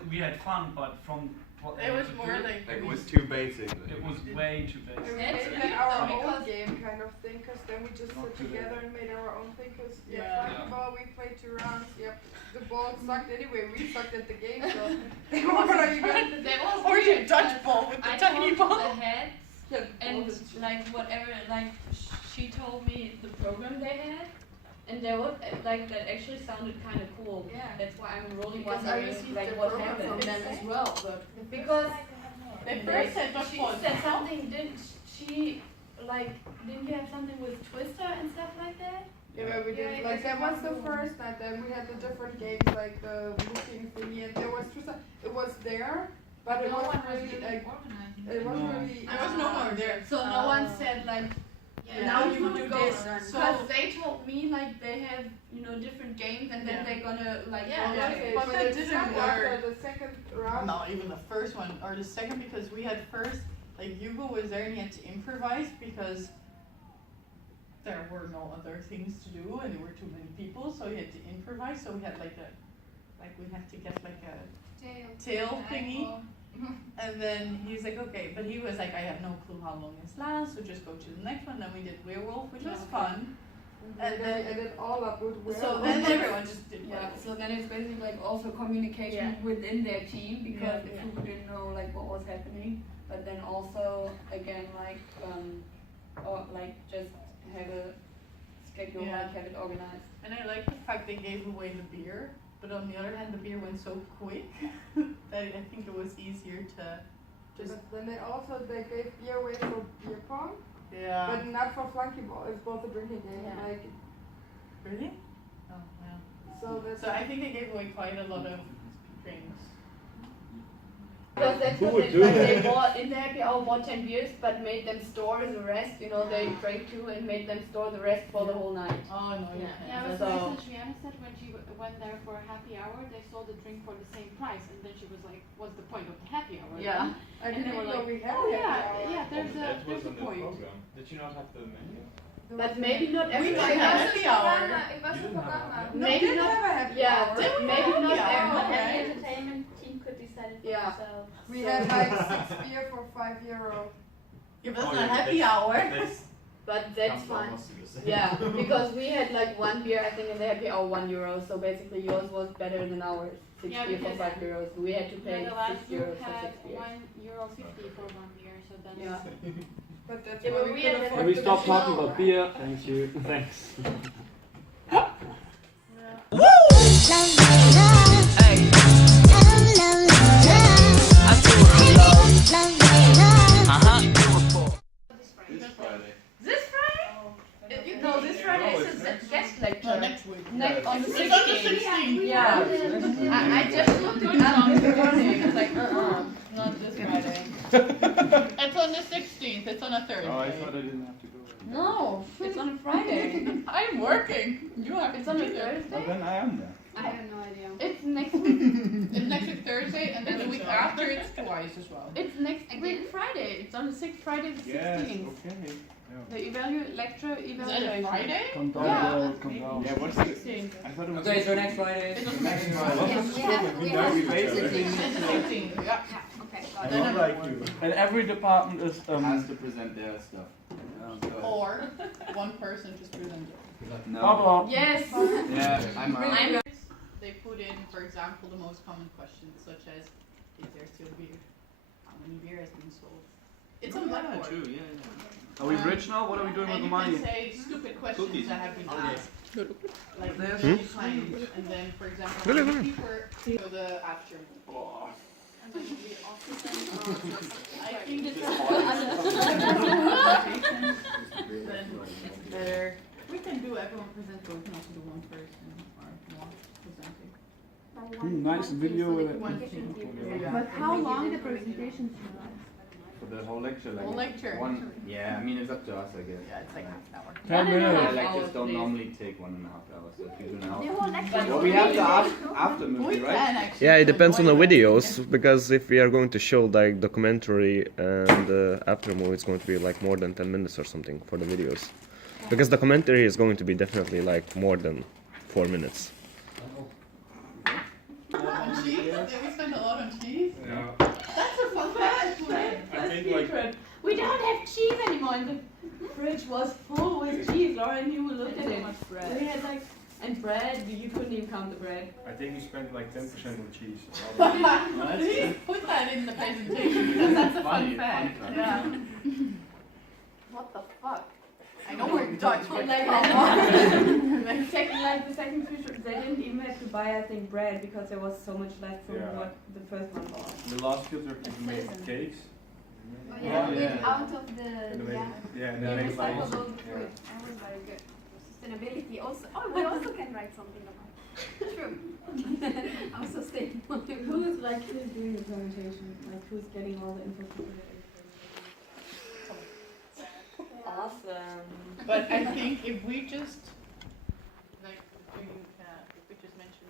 we had fun, but from what It they was could more do, like it was too basic. it was way too basic. We That's made good our though, own because- game kind of thing, because then we just Not sit too together and made our own thing, because Yeah. flankey ball, we played 2 rounds, yep, the ball sucked anyway, we sucked at the game, so what are you gonna That was Or you weird, dodgeball with the I tiny told ball. the heads and like whatever, like she told me the program they had, and there was like that actually sounded kind of cool. Yeah. That's why I'm really Because I wondering received like the what program happened from them as well, but because They first said what she was said something. Didn't she like? Didn't you have something with Twister and stuff like that? yeah, but we did, Yeah, like that was the cool. first night, then we had the different games, like the looking thingy, and there was just it was there, but it wasn't really like, it wasn't No. really. There was no one there. So no one said like. Yeah. Now Yeah. you do Go this. around. Because they told me like they have different games and then Yeah. they're gonna like Yeah, rotate. but that it didn't stopped work. after the second round. Not even the first one or the second, because we had first like Hugo was there and he had to improvise because there were no other things to do and there were too many people, so he had to improvise. So we had we had to get like a tail thingy. And then he's like, okay, but he was like, I have no clue how long this lasts, so just go to the next one. Then we did werewolf, which was fun. And then we ended all up with So werewolf. then everyone just did yeah. werewolf. So then it's basically like also communication within their team because Yeah. if you didn't know like what was happening, but then also again like or like just have a schedule, Yeah. like have it organized. And I like the fact they gave away the beer, but on the other hand, the beer went so quick that I think it was easier to just. But then they gave beer away for beer pong, Yeah. but not for flankey ball. It's both a drinking game. Yeah. Like Really? Oh, wow. so that's. So I think they gave away quite a lot of drinks. Because that's Who what would they, do like that? they bought in the happy hour bought 10 beers but made them store the rest, they drank 2 and made them store the rest for the whole night. Oh no, you Yeah, can't. but So- so Triana said when she went there for a happy hour, they sold the drink for the same price, and then she was like, "What's the point of the happy hour?" Yeah. then?" I And didn't they were know like, we had "Oh a yeah, happy hour." yeah, there's That was a on the point." program. Did you not have the menu? But maybe not We everybody did has happy hour. It wasn't didn't for have Mama. a- No, Maybe we didn't not- have a happy yeah, hour. maybe not Yeah. everyone. Okay. The entertainment team could decide it for Yeah. themselves. We had like 6 beer for €5. Yeah, but that's Oh, not yeah, happy that's- hour. that's- But that's comes fine. almost to the same. Yeah, because we had like 1 beer I think in the happy hour €1, so basically yours was better than ours. 6 Yeah, beer for because- €5. We had to pay Yeah, the last 6 euros group for had 6 beers. €1.50 for 1 beer, so then Yeah. But that's Yeah, why but we we could had afford Can we the stop additional talking about hour. beer? Thank you. Thanks. This Friday. This Friday? No, this Friday No, is it's a next guest lecture. No, next week. On the It's on the 16th. 16th. Yeah. I just looked it up this morning. It's like, not this Friday. It's on the 16th. It's on a Thursday. Oh, I thought I didn't have to go. No, it's on a Friday. I'm working. You have It's to on a be there. Well, Thursday? then I am there. I have no idea. It's next week. It's next week Thursday, and then the week after it's twice as well. It's next week Friday. It's on the 6th Friday, the 16th. Yes, okay. The lecture Is evaluation. that a Friday? Come down, Yeah. bro, come down. Yeah, what's the... I thought it was... Okay, so next Friday. It's Next What Friday. was the program? We know each other. 16th, yeah. Okay, I got don't like you. And every department is Has to present their stuff. Or one person just presents it. No. Pablo. Yes. Yeah, I'm out. They put in, for example, the most common questions, such as, is there still beer? How many beer has been sold? It's on Blackboard. True, yeah. Are we rich now? What are we doing with And the you money? can say stupid questions Cookies. that have been asked. Like There's- many times, and then, for example, how many people for the afternoon. And then we also send I think it's then it's better. We can do do everyone present, or we can also do one person or more presenting. Nice video with it. But how long the presentations last? For the whole lecture, like Whole lecture. one. Yeah, I mean it's up to us, I guess. Yeah, it's like half an hour. 10 minutes. Lectures don't normally take 1.5 hours, so if you do an hour. The whole lecture. Well, we have the after movie, right? Yeah, it depends on the videos, because if we are going to show like documentary and after movie, it's going to be like more than 10 minutes or something for the videos. Because documentary is going to be definitely like more than 4 minutes. On cheese? Did we spend a lot on cheese? Yeah. That's a fun fact. I think like We don't have cheese anymore, and the fridge was full with cheese. Laura and you looked at it. We had like, and bread, you couldn't even count the bread. I think we spent like 10% on cheese. Please put that in the presentation because that's a fun fact. Yeah. What the fuck? I know what you're talking about. Like the second fish, they didn't even have to buy, I think, bread because there was so much left from what the first one bought. The last field trip we made cakes. Oh, yeah. Out of the recyclable food. That was very good. Sustainability also. Oh, we also can write something about. True. I'm sustainable. Who's doing the presentation? Like who's getting all the info from it? Awesome. But I think if we just if we just mention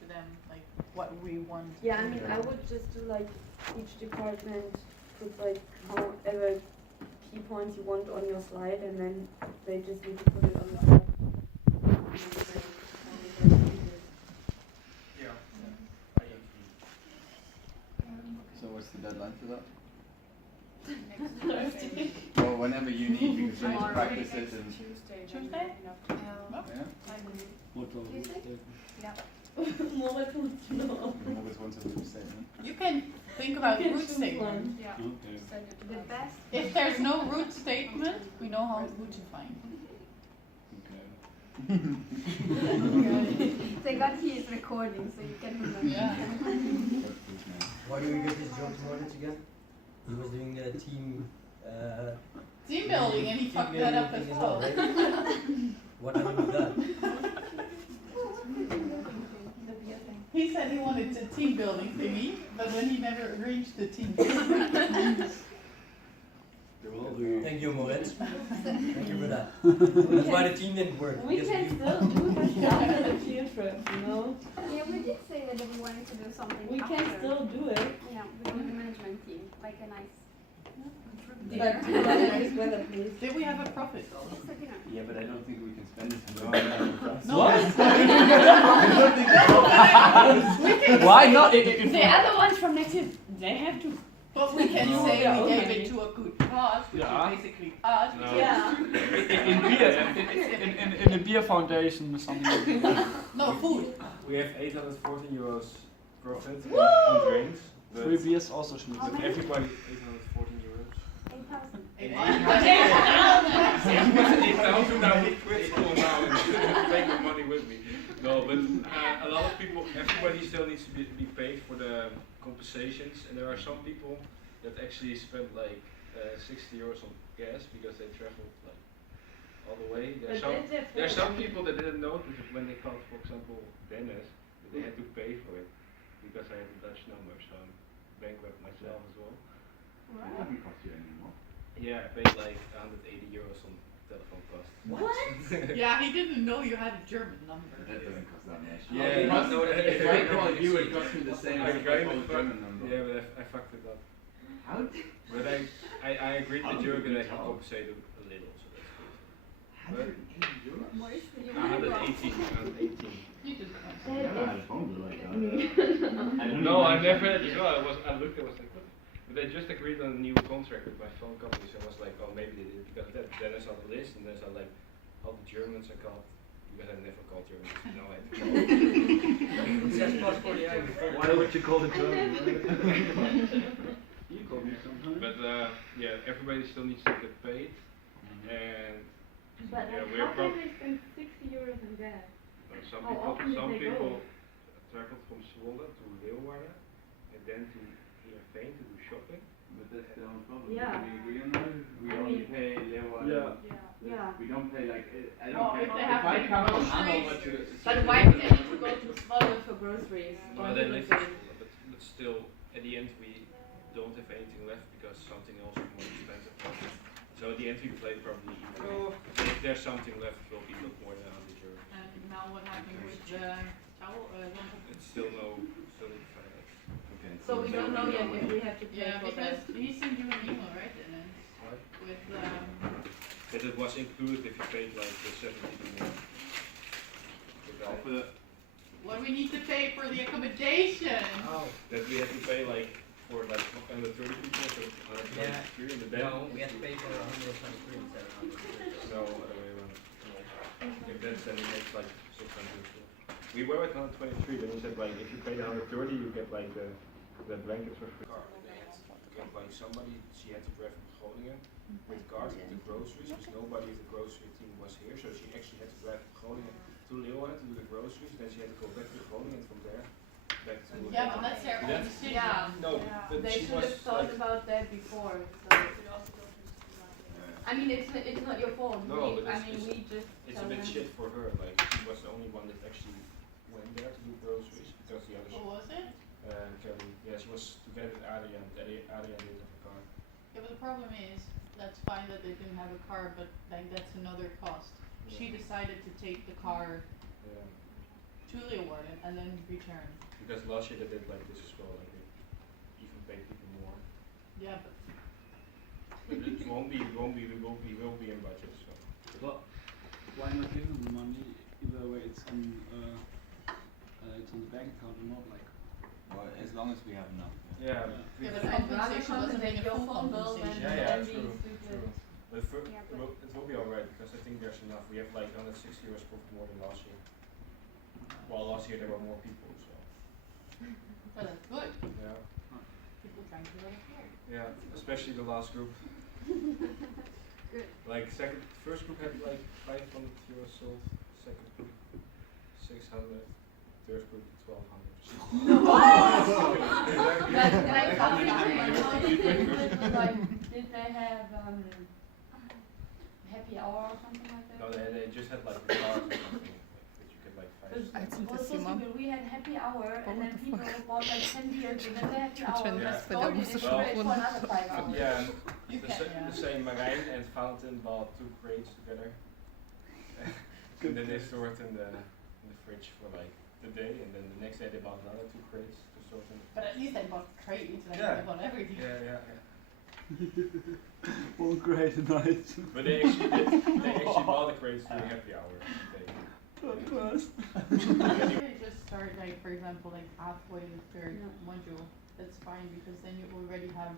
to them like what we want. Yeah, I mean, I would just do like each department put like however key points you want on your slide, and then they just need to put it on the slide. Yeah. So what's the deadline for that? Next Thursday. Well, whenever you need, because you need to practice it and. Tuesday? Yeah. Yeah. Moritz wants to know. Always wants a little statement. You can think about root statement. Yeah. Okay. The best. If there's no root statement, we know how to find. Thank God he is recording, so you can remember. Yeah. Why do we get this job to Moritz again? He was doing the team building, and he fucked that up as well. Right? What happened with that? He said he wanted a team building thingy, but then he never arranged the team. Thank you, Moritz. Thank you for that. That's why the team didn't work. We can still do that after the field trip, you know? Yeah, we did say that if we wanted to do something. We after. can still do it. Yeah, with the management team, like a nice. But do that next weather, please. Did we have a profit though? Yeah, but I don't think we can spend it. No. Why not? The other ones from next year, they have to. But we can No. say Yeah, we gave okay. it to a good cause, which Yeah. is basically us. No. Yeah. In a beer foundation or something like that. No, food. We have 814 euros profit Woo! on drinks. But Free beers also should but be. everybody 814 euros. 8,000. 8,000 now we quit school now and take the money with me. No, but a lot of people, everybody still needs to be paid for the compensations, and there are some people that actually spent like 60 euros on gas because they traveled like all the way. There are some people that didn't notice it when they called, for example, Dennis, that they had to pay for it because I had a Dutch number, so I'm bankrupt myself as well. It doesn't cost you anymore. Yeah, I paid like 180 euros on telephone costs. What? Yeah, he didn't know you had a German number. That doesn't cost that much. Yeah, if I call you, it costs me the same as if I call a German number. Yeah, but I fucked it up. How? But I agreed with Jürgen that I can compensate a little, so that's good. 180 euros? 118. 118. You just never had a phone bill like that. No, I never had it. I looked, I was like, what? But they just agreed on a new contract with my phone company, so I was like, oh, maybe they did because of that. Then I saw the list, and then I saw like all the Germans I called, because I never called Germans. No, I had to call. Why would you call it German? You call me sometimes. But yeah, everybody still needs to get paid, and But yeah, like, we're how can they spend 60 euros on gas? some How often did people they go? traveled from Zwolle to Leeuwarden, and then to even paying to do shopping. But that's the only problem. Yeah. Can we agree on that? We I only mean- pay level. Yeah. We don't pay like I Oh, don't if pay. they If have I big come from groceries, Hanover to but why do they need to go to Zwolle for groceries? Well, then if, but still, at the end we don't have anything left because something else is more expensive. So at the end we play probably even. If there's something left, it will be a lot more than 100 euros. And now what happened with the towel? It's still decided. Okay. So we don't know yet if we have to pay Yeah, for because that. he sent you an email, right? And then What? with That it was included if you paid like the 70 more. what we need to pay for the accommodation. Oh. That we had to pay like for like 130 people, so 123 in the bed. No, we have to pay for 123 instead of 130. No, other way around. If that's then it makes like 600. We were at 123, then we said like if you pay the 130 you get like the blankets for free. Get like somebody, she had to drive from Groningen with cars to the groceries because nobody of the grocery team was here, so she actually had to drive from Groningen to Leeuwarden to do the groceries, then she had to go back to Groningen and from there back to Yeah, but that's their own decision. Yeah. No, but They she should was have thought like, about that before. So. I mean, it's not your fault. no, but I it's, mean, it's, we just it's tell a bit them. shit for her, like she was the only one that actually went there to do groceries because the others. What was it? Kelly, yeah, she was together with Adrian, Adrian didn't have a car. Yeah, but the problem is, that's fine that they didn't have a car, but like that's another cost. She decided to take the car Yeah. to Leeuwarden and then return. Because last year they did like this as well, like they even paid people more. Yeah, but But it won't be, we will be in budget, so. But why not give them the money either way it's on the bank account or not? Like, Well, as long as we have enough. Yeah. yeah, but compensation wasn't being a full compensation. Yeah, true. But it will be alright because I think there's enough. We have like 160 euros profit more than last year. Well, last year there were more people, so. But that's good. Yeah. People trying to get here. Yeah, especially the last group. Good. Like first group had like 500 euros sold, second group 600, third group 1200. Did they have happy hour or something like that? No, they just had like the cars or something that you could like find. It was so stupid. We had happy hour and then people bought like 10 beers and then they had happy hour. Sold it for another 5 hours. Yeah, You can, the same Marijn and Fountain bought 2 crates together. And then they stored in the fridge for like the day, and then the next day they bought another 2 crates to store in. But at least they bought crates, like Yeah. they bought everything. Yeah. one great night. But they actually bought the crates during happy hour. You just start like, for example, like halfway the third module. That's fine because then you already have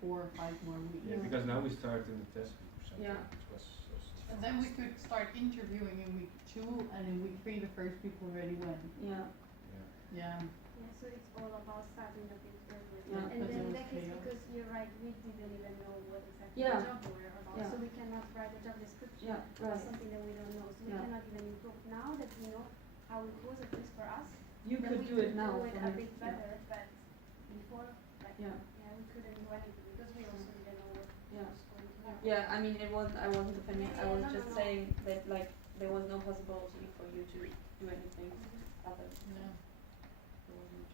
4 or 5 more weeks. Yeah, because now we started in the test group or something. Yeah. Which was so And then we could start interviewing in week 2, and in week 3 the first people already went. Yeah. Yeah. Yeah, so it's all about starting a bit early. Yeah, And but then it was that is chaos. because you're right, we didn't even know what exactly Yeah. the job we were about. Yeah. So we cannot write a job description Yeah, for right. something that we don't know. So we Yeah. cannot even improve. Now that we know how it was, at least for us, You then could we do it now do it for a next bit year. better, but before, like, Yeah. we couldn't do anything because we also didn't know what Yeah. was going to happen. Yeah, I mean, I wasn't defending. I was No, just no. saying that like there was no possibility for you to do anything other. Yeah.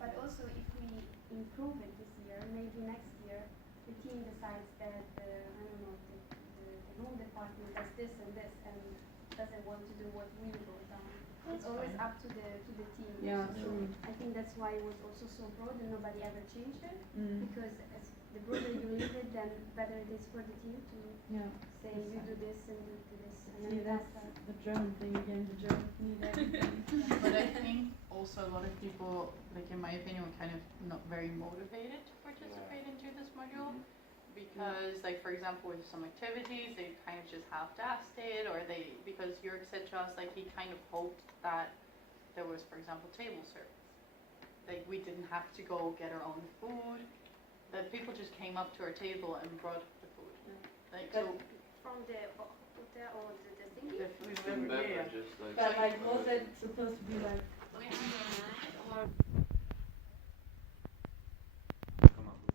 But also, if we improve it this year, maybe next year, the team decides that, I don't know, the home department does this and this and doesn't want to do what we wrote down. It's That's always fine. up to the team. Yeah, So true. I think that's why it was also so broad and nobody ever changed it. Mm. Because as the broader you leave it, then better it is for the team to Yeah. say you do this and you do this. And See, then that's the German thing again. The Germans need everything. But I think also a lot of people, like in my opinion, were kind of not very motivated to participate into this module. Because, like for example, with some activities, they kind of just half-assed it, or because Jörg said to us, like he kind of hoped that there was, for example, table service. Like we didn't have to go get our own food, that people just came up to our table and brought the food. Like so. from the hotel or the thingy? The food, yeah. But like, was it supposed to be like? Come on.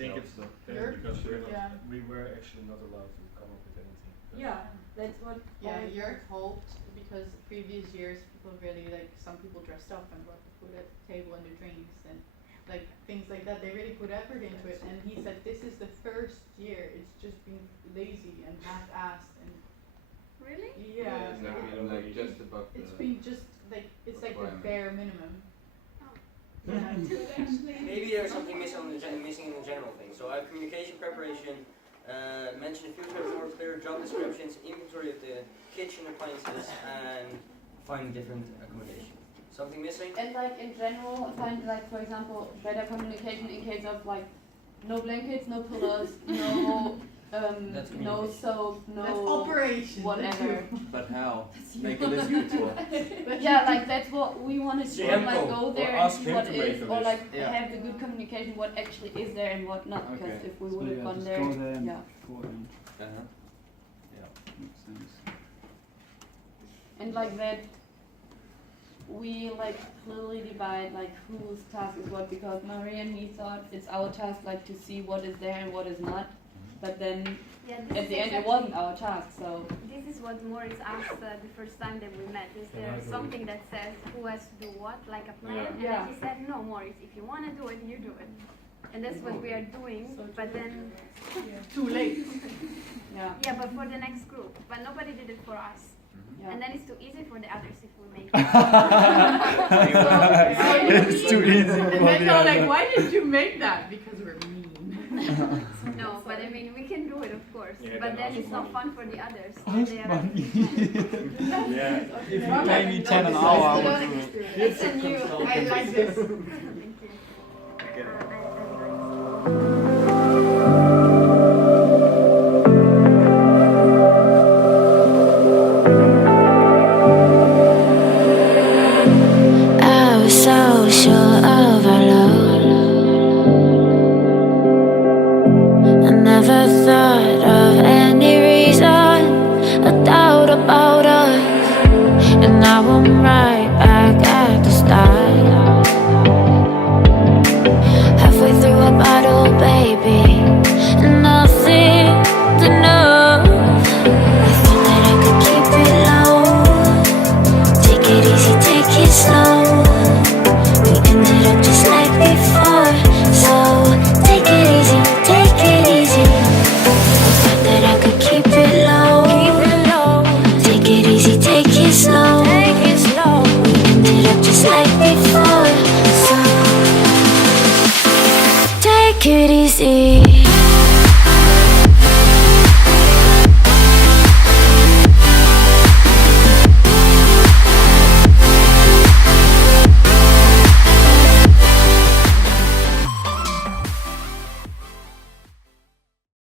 think it's so. because Yeah. we were actually not allowed to come up with anything. Yeah, that's what. Yeah, always Jörg hoped because previous years people really like some people dressed up and brought the food at the table and the drinks and like things like that. They really put effort into it, and he said this is the first year it's just been lazy and half-assed and. Really? Yeah. Like just above the. It's been just like it's like the bare minimum. Yeah. Maybe there's something missing in the general thing. So I have communication preparation, mention the future of more clear job descriptions, inventory of the kitchen appliances, and finding different accommodation. Something missing? And like in general, find like for example better communication in case of like no blankets, no pillows, no soap, no That's operation. whatever. But how? Make a list of tour. Yeah, like that's what we want to do. Like go there and ask see him what to make is, a or list. like Yeah. have the good communication what actually is there and what not. Because Okay. if we So would have yeah, gone just there, go there and yeah. go in. Uh-huh. Makes sense. And like that, we like clearly divide like whose task is what, because Maria and me thought it's our task like to see what is there and what is not, but then Yeah, at the end it wasn't our task. So this is what Maurice asked the first time that we met. Is there something that says who has to do what, like a plan? And Yeah. then he said, no, Maurice, if you want to do it, you do it. And that's what we are doing, but then... Too late. Yeah. Yeah, but for the next group. But nobody did it for us. Yeah. And then it's too easy for the others if we make It's too easy And for then the you're like, other. why did you make that? Because we're mean. No, but I mean, we can do it, of course. Yeah, but then then also it's not money. fun for the others. Ask They are money. Yeah. If you pay me 10 an hour, I would do it. It's a new. I like this. Thank you. I was so sure of our love. I never thought of any reason, a doubt about us. And now I'm right back at the start. Halfway through a bottle, baby, and nothing enough. I thought that I could keep it low. Take it easy, take it slow. We ended up just like before. So take it easy, take it easy. I thought that I could keep it low. Take it easy, take it slow. We ended up just like before. So take it easy.